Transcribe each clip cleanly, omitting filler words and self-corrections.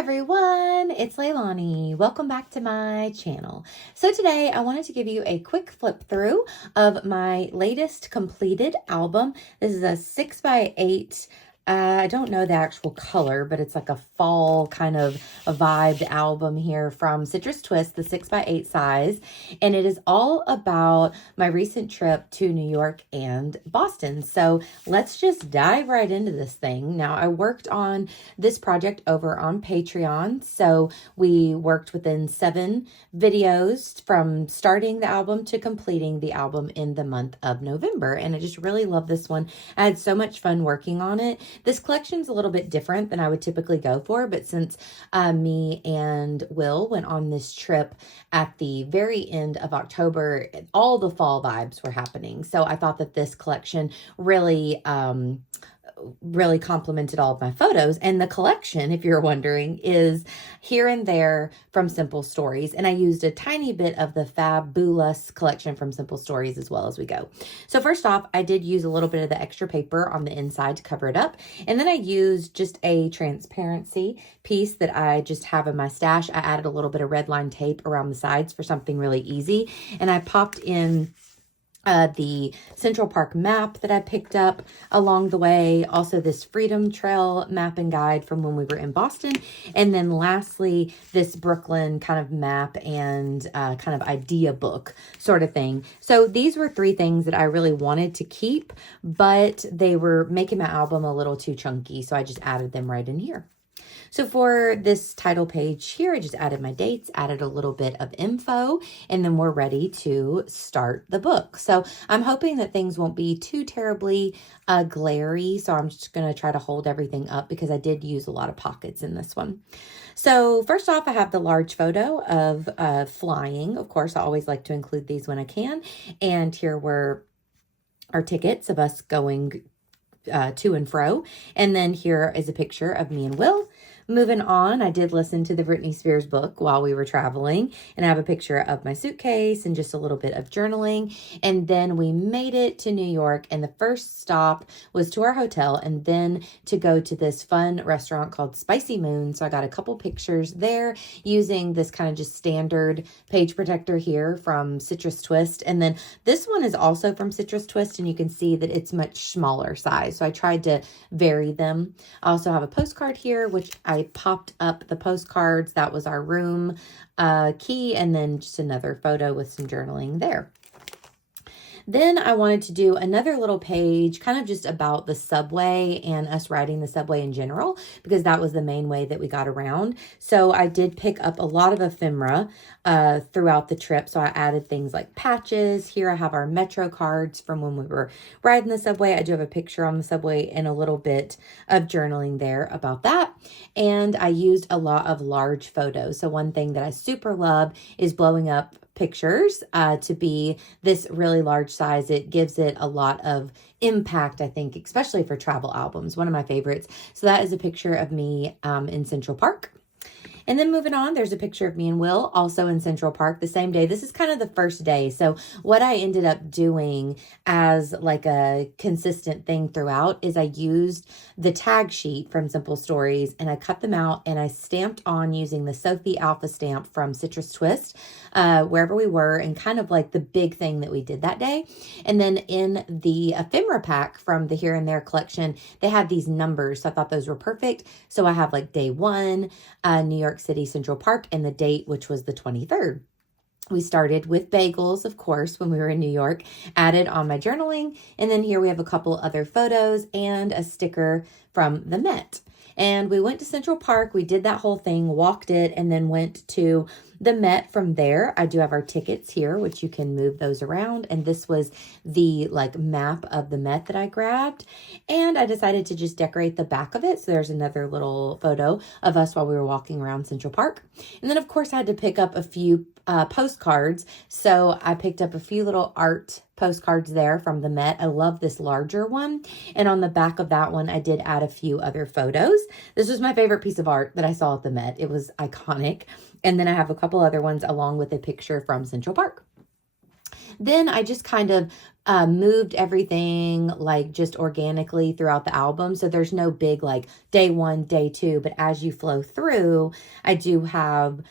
everyone, it's Leilani. Welcome back to my channel. So today I wanted to give you a quick flip through of my latest completed album. This is a 6x8. I don't know the actual color, but it's like a fall kind of a vibed album here from Citrus Twist, the 6x8 size. And it is all about my recent trip to New York and Boston. So let's just dive right into this thing. Now, I worked on this project over on Patreon. So we worked within 7 videos from starting the album to completing the album in the month of November. And I just really love this one. I had so much fun working on it. This collection's a little bit different than I would typically go for, but since me and Will went on this trip at the very end of October, all the fall vibes were happening. So I thought that this collection really complemented all of my photos. And the collection, if you're wondering, is here and there from Simple Stories. And I used a tiny bit of the Fabulous collection from Simple Stories as well as we go. So first off, I did use a little bit of the extra paper on the inside to cover it up. And then I used just a transparency piece that I just have in my stash. I added a little bit of red line tape around the sides for something really easy. And I popped in the Central Park map that I picked up along the way. Also this Freedom Trail map and guide from when we were in Boston. And then lastly, this Brooklyn kind of map and kind of idea book sort of thing. So these were 3 things that I really wanted to keep, but they were making my album a little too chunky. So I just added them right in here. So for this title page here, I just added my dates, added a little bit of info, and then we're ready to start the book. So I'm hoping that things won't be too terribly glary. So I'm just going to try to hold everything up because I did use a lot of pockets in this one. So first off, I have the large photo of flying. Of course, I always like to include these when I can. And here were our tickets of us going to and fro. And then here is a picture of me and Will. Moving on, I did listen to the Britney Spears book while we were traveling, and I have a picture of my suitcase and just a little bit of journaling. And then we made it to New York, and the first stop was to our hotel and then to go to this fun restaurant called Spicy Moon. So I got a couple pictures there using this kind of just standard page protector here from Citrus Twist. And then this one is also from Citrus Twist, and you can see that it's much smaller size. So I tried to vary them. I also have a postcard here, which I popped up the postcards. That was our room key, and then just another photo with some journaling there. Then I wanted to do another little page kind of just about the subway and us riding the subway in general, because that was the main way that we got around. So I did pick up a lot of ephemera throughout the trip. So I added things like patches. Here I have our Metro cards from when we were riding the subway. I do have a picture on the subway and a little bit of journaling there about that. And I used a lot of large photos. So one thing that I super love is blowing up pictures to be this really large size. It gives it a lot of impact, I think, especially for travel albums. One of my favorites. So that is a picture of me in Central Park. And then moving on, there's a picture of me and Will also in Central Park the same day. This is kind of the first day. So what I ended up doing as like a consistent thing throughout is I used the tag sheet from Simple Stories and I cut them out and I stamped on using the Sophie Alpha stamp from Citrus Twist wherever we were, and kind of like the big thing that we did that day. And then in the ephemera pack from the Here and There collection, they had these numbers. So I thought those were perfect. So I have like day 1, New York City, Central Park, and the date, which was the 23rd. We started with bagels, of course, when we were in New York, added on my journaling. And then here we have a couple other photos and a sticker from the Met. And we went to Central Park. We did that whole thing, walked it, and then went to the Met from there. I do have our tickets here, which you can move those around. And this was the like map of the Met that I grabbed. And I decided to just decorate the back of it. So there's another little photo of us while we were walking around Central Park. And then, of course, I had to pick up a few postcards. So I picked up a few little art postcards there from the Met. I love this larger one. And on the back of that one, I did add a few other photos. This was my favorite piece of art that I saw at the Met. It was iconic. And then I have a couple other ones along with a picture from Central Park. Then I just kind of moved everything like just organically throughout the album. So there's no big like day 1, day 2, but as you flow through, I do have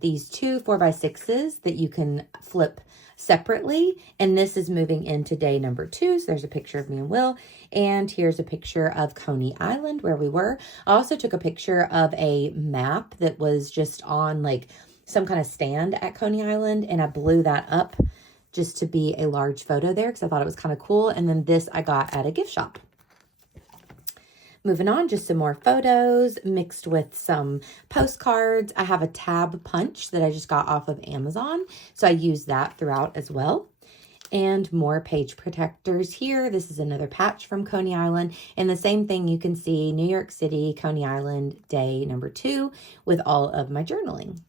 these 2 4x6s that you can flip separately. And this is moving into day number 2. So there's a picture of me and Will. And here's a picture of Coney Island where we were. I also took a picture of a map that was just on like some kind of stand at Coney Island. And I blew that up just to be a large photo there because I thought it was kind of cool. And then this I got at a gift shop. Moving on, just some more photos mixed with some postcards. I have a tab punch that I just got off of Amazon, so I use that throughout as well. And more page protectors here. This is another patch from Coney Island. And the same thing you can see, New York City, Coney Island, day number 2 with all of my journaling.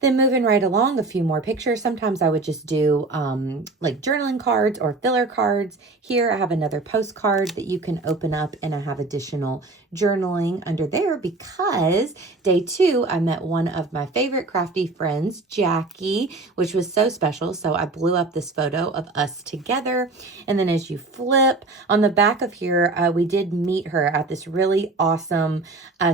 Then moving right along, a few more pictures. Sometimes I would just do like journaling cards or filler cards. Here I have another postcard that you can open up, and I have additional journaling under there because day 2, I met one of my favorite crafty friends, Jackie, which was so special. So I blew up this photo of us together. And then as you flip on the back of here, we did meet her at this really awesome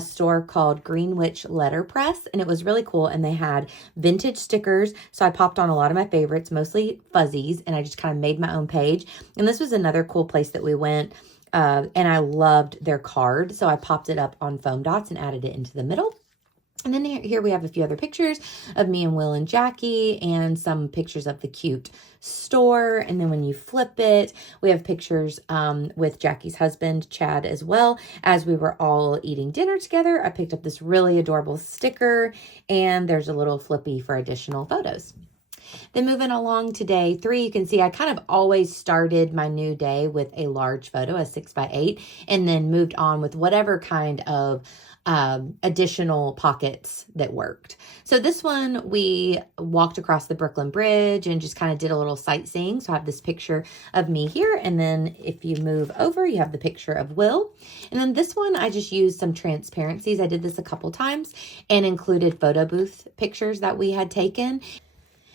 store called Greenwich Letterpress. And it was really cool. And they had vintage stickers. So I popped on a lot of my favorites, mostly fuzzies, and I just kind of made my own page. And this was another cool place that we went. And I loved their card. So I popped it up on foam dots and added it into the middle. And then here we have a few other pictures of me and Will and Jackie and some pictures of the cute store. And then when you flip it, we have pictures with Jackie's husband, Chad, as well. As we were all eating dinner together, I picked up this really adorable sticker, and there's a little flippy for additional photos. Then moving along to day 3, you can see I kind of always started my new day with a large photo, a 6x8, and then moved on with whatever kind of additional pockets that worked. So this one, we walked across the Brooklyn Bridge and just kind of did a little sightseeing. So I have this picture of me here. And then if you move over, you have the picture of Will. And then this one, I just used some transparencies. I did this a couple times and included photo booth pictures that we had taken.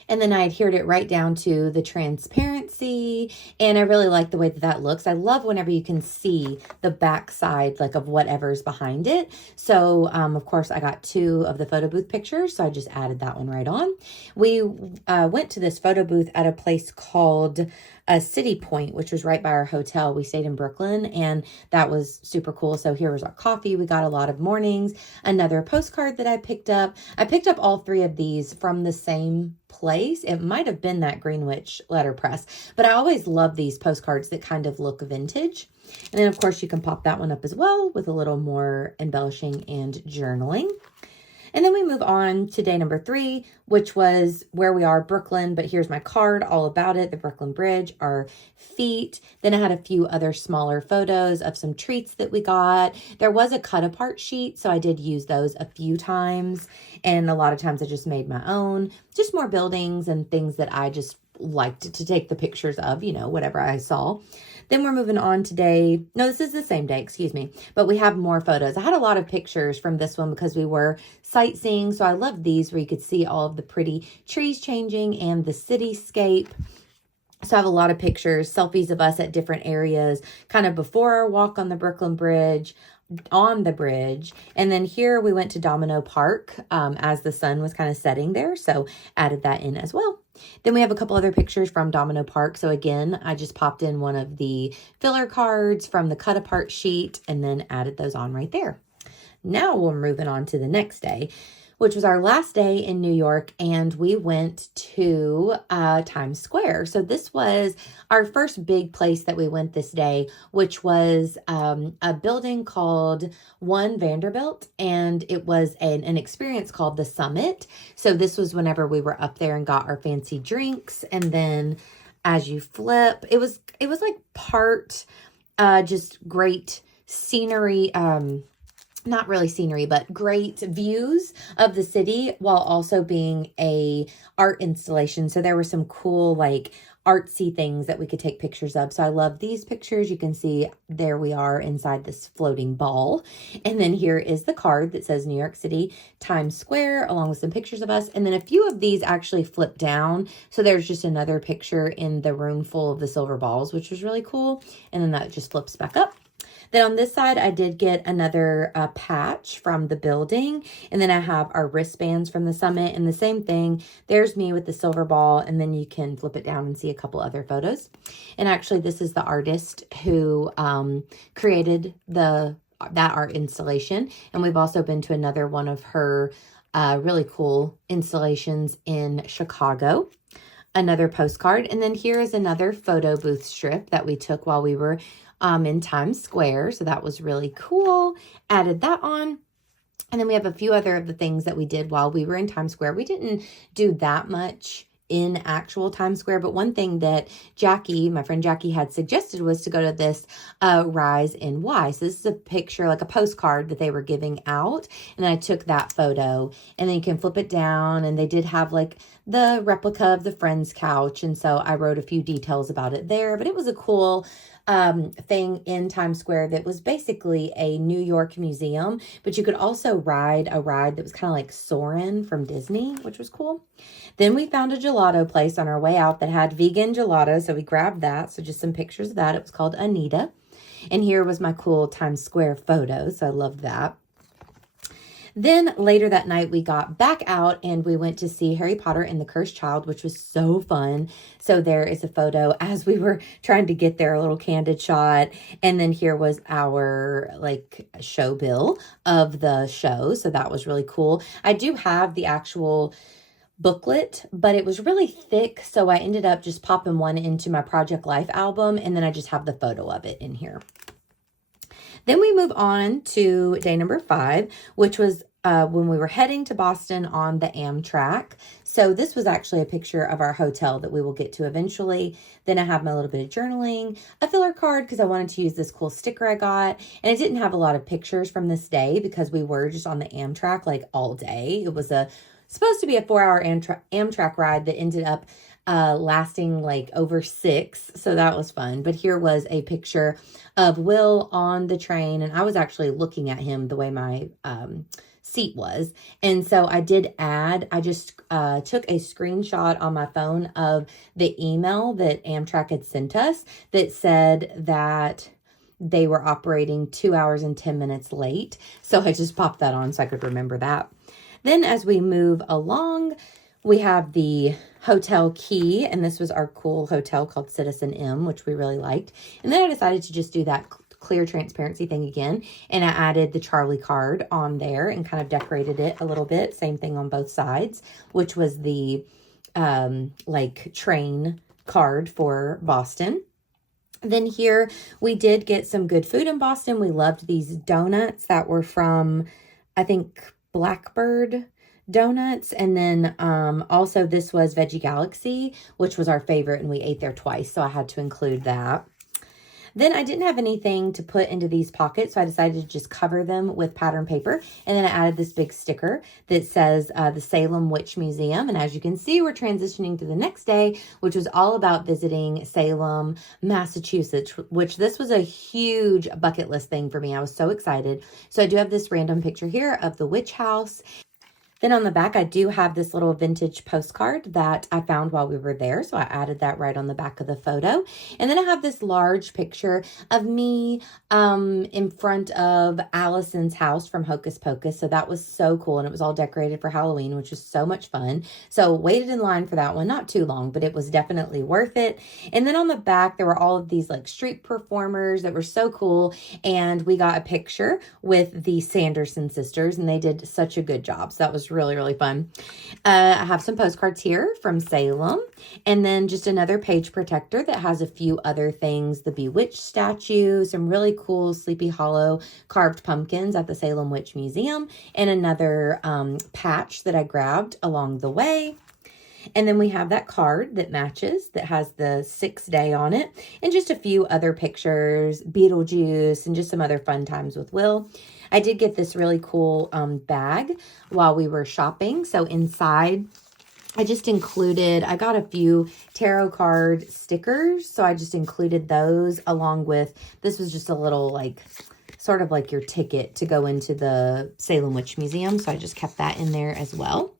And then I adhered it right down to the transparency. And I really like the way that that looks. I love whenever you can see the back side, like of whatever's behind it. So, of course, I got 2 of the photo booth pictures. So I just added that one right on. We went to this photo booth at a place called City Point, which was right by our hotel. We stayed in Brooklyn, and that was super cool. So here was our coffee. We got a lot of mornings. Another postcard that I picked up. I picked up all 3 of these from the same place. It might have been that Greenwich Letterpress, but I always love these postcards that kind of look vintage. And then of course you can pop that one up as well with a little more embellishing and journaling. And then we move on to day number 3, which was where we are, Brooklyn. But here's my card, all about it, the Brooklyn Bridge, our feet. Then I had a few other smaller photos of some treats that we got. There was a cut apart sheet, so I did use those a few times. And a lot of times I just made my own, just more buildings and things that I just liked to take the pictures of, you know, whatever I saw. Then we're moving on today. No, this is the same day, excuse me. But we have more photos. I had a lot of pictures from this one because we were sightseeing. So I love these where you could see all of the pretty trees changing and the cityscape. So I have a lot of pictures, selfies of us at different areas, kind of before our walk on the Brooklyn Bridge, on the bridge. And then here we went to Domino Park as the sun was kind of setting there. So added that in as well. Then we have a couple other pictures from Domino Park. So again, I just popped in one of the filler cards from the cut apart sheet and then added those on right there. Now we're moving on to the next day, which was our last day in New York, and we went to Times Square. So this was our first big place that we went this day, which was a building called One Vanderbilt, and it was an experience called the Summit. So this was whenever we were up there and got our fancy drinks, and then as you flip, it was like part just great scenery, not really scenery, but great views of the city while also being a art installation. So there were some cool like artsy things that we could take pictures of. So I love these pictures. You can see there we are inside this floating ball. And then here is the card that says New York City, Times Square, along with some pictures of us. And then a few of these actually flip down. So there's just another picture in the room full of the silver balls, which was really cool. And then that just flips back up. Then on this side, I did get another patch from the building. And then I have our wristbands from the summit. And the same thing, there's me with the silver ball. And then you can flip it down and see a couple other photos. And actually, this is the artist who created that art installation. And we've also been to another one of her really cool installations in Chicago. Another postcard. And then here is another photo booth strip that we took while we were in Times Square. So that was really cool. Added that on. And then we have a few other of the things that we did while we were in Times Square. We didn't do that much in actual Times Square, but one thing that Jackie, my friend Jackie, had suggested was to go to this Rise in Y. So this is a picture, like a postcard that they were giving out. And I took that photo, and then you can flip it down, and they did have like the replica of the Friends couch. And so I wrote a few details about it there, but it was a cool thing in Times Square that was basically a New York museum, but you could also ride a ride that was kind of like Soarin' from Disney, which was cool. Then we found a gelato place on our way out that had vegan gelato, so we grabbed that. So just some pictures of that. It was called Anita. And here was my cool Times Square photo, so I loved that. Then later that night, we got back out and we went to see Harry Potter and the Cursed Child, which was so fun. So there is a photo as we were trying to get there, a little candid shot. And then here was our like show bill of the show. So that was really cool. I do have the actual booklet, but it was really thick. So I ended up just popping one into my Project Life album. And then I just have the photo of it in here. Then we move on to day number 5, which was when we were heading to Boston on the Amtrak. So this was actually a picture of our hotel that we will get to eventually. Then I have my little bit of journaling, a filler card because I wanted to use this cool sticker I got. And I didn't have a lot of pictures from this day because we were just on the Amtrak like all day. It was supposed to be a 4-hour Amtrak ride that ended up lasting like over 6. So that was fun. But here was a picture of Will on the train. And I was actually looking at him the way my seat was. And so I just took a screenshot on my phone of the email that Amtrak had sent us that said that they were operating 2 hours and 10 minutes late. So I just popped that on so I could remember that. Then as we move along, we have the hotel key, and this was our cool hotel called Citizen M, which we really liked. And then I decided to just do that clear transparency thing again, and I added the Charlie card on there and kind of decorated it a little bit. Same thing on both sides, which was the like train card for Boston. Then here we did get some good food in Boston. We loved these donuts that were from, I think, Blackbird donuts. And then also this was Veggie Galaxy, which was our favorite, and we ate there twice, so I had to include that. Then I didn't have anything to put into these pockets, so I decided to just cover them with pattern paper. And then I added this big sticker that says the Salem Witch Museum. And as you can see, we're transitioning to the next day, which was all about visiting Salem, Massachusetts, which this was a huge bucket list thing for me. I was so excited. So I do have this random picture here of the witch house. Then on the back, I do have this little vintage postcard that I found while we were there. So I added that right on the back of the photo. And then I have this large picture of me in front of Allison's house from Hocus Pocus. So that was so cool. And it was all decorated for Halloween, which was so much fun. So waited in line for that one. Not too long, but it was definitely worth it. And then on the back, there were all of these like street performers that were so cool. And we got a picture with the Sanderson sisters, and they did such a good job. So that was really, really fun. I have some postcards here from Salem, and then just another page protector that has a few other things. The Bewitched statue, some really cool Sleepy Hollow carved pumpkins at the Salem Witch Museum, and another patch that I grabbed along the way. And then we have that card that matches, that has the 6th day on it, and just a few other pictures, Beetlejuice, and just some other fun times with Will. I did get this really cool bag while we were shopping. So inside I got a few tarot card stickers, so I just included those along with, this was just a little like, sort of like your ticket to go into the Salem Witch Museum, so I just kept that in there as well.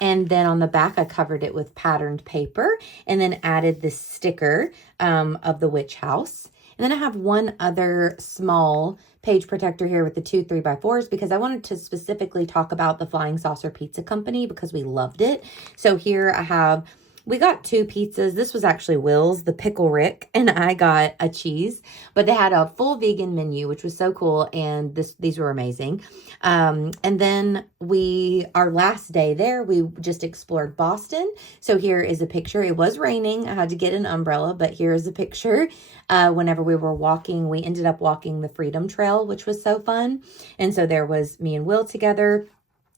And then on the back, I covered it with patterned paper and then added this sticker of the witch house. And then I have one other small page protector here with the 2 3x4s because I wanted to specifically talk about the Flying Saucer Pizza Company because we loved it. So here I have, we got 2 pizzas. This was actually Will's, the Pickle Rick, and I got a cheese. But they had a full vegan menu, which was so cool, and these were amazing. And then our last day there, we just explored Boston. So here is a picture. It was raining. I had to get an umbrella, but here is a picture. Whenever we were walking, we ended up walking the Freedom Trail, which was so fun. And so there was me and Will together.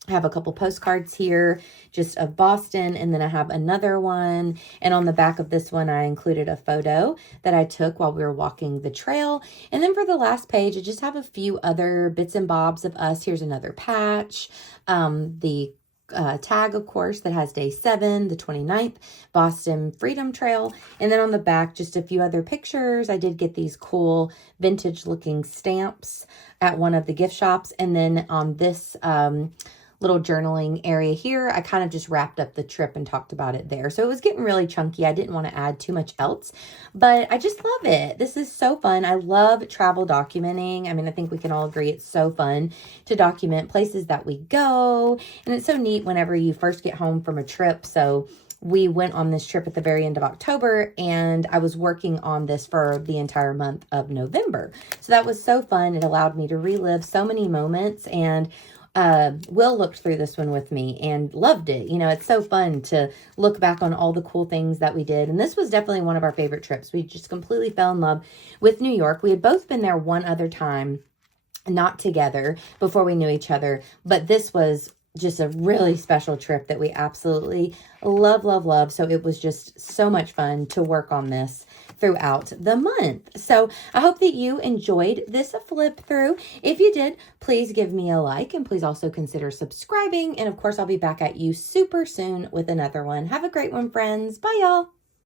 I have a couple postcards here just of Boston, and then I have another one. And on the back of this one, I included a photo that I took while we were walking the trail. And then for the last page, I just have a few other bits and bobs of us. Here's another patch, the tag, of course, that has day 7, the 29th, Boston Freedom Trail. And then on the back, just a few other pictures. I did get these cool vintage looking stamps at one of the gift shops. And then on this little journaling area here, I kind of just wrapped up the trip and talked about it there. So it was getting really chunky. I didn't want to add too much else, but I just love it. This is so fun. I love travel documenting. I mean, I think we can all agree it's so fun to document places that we go. And it's so neat whenever you first get home from a trip. So we went on this trip at the very end of October, and I was working on this for the entire month of November. So that was so fun. It allowed me to relive so many moments, and Will looked through this one with me and loved it. You know, it's so fun to look back on all the cool things that we did. And this was definitely one of our favorite trips. We just completely fell in love with New York. We had both been there one other time, not together, before we knew each other. But this was just a really special trip that we absolutely love, love, love. So it was just so much fun to work on this throughout the month. So I hope that you enjoyed this flip through. If you did, please give me a like, and please also consider subscribing. And of course, I'll be back at you super soon with another one. Have a great one, friends. Bye, y'all.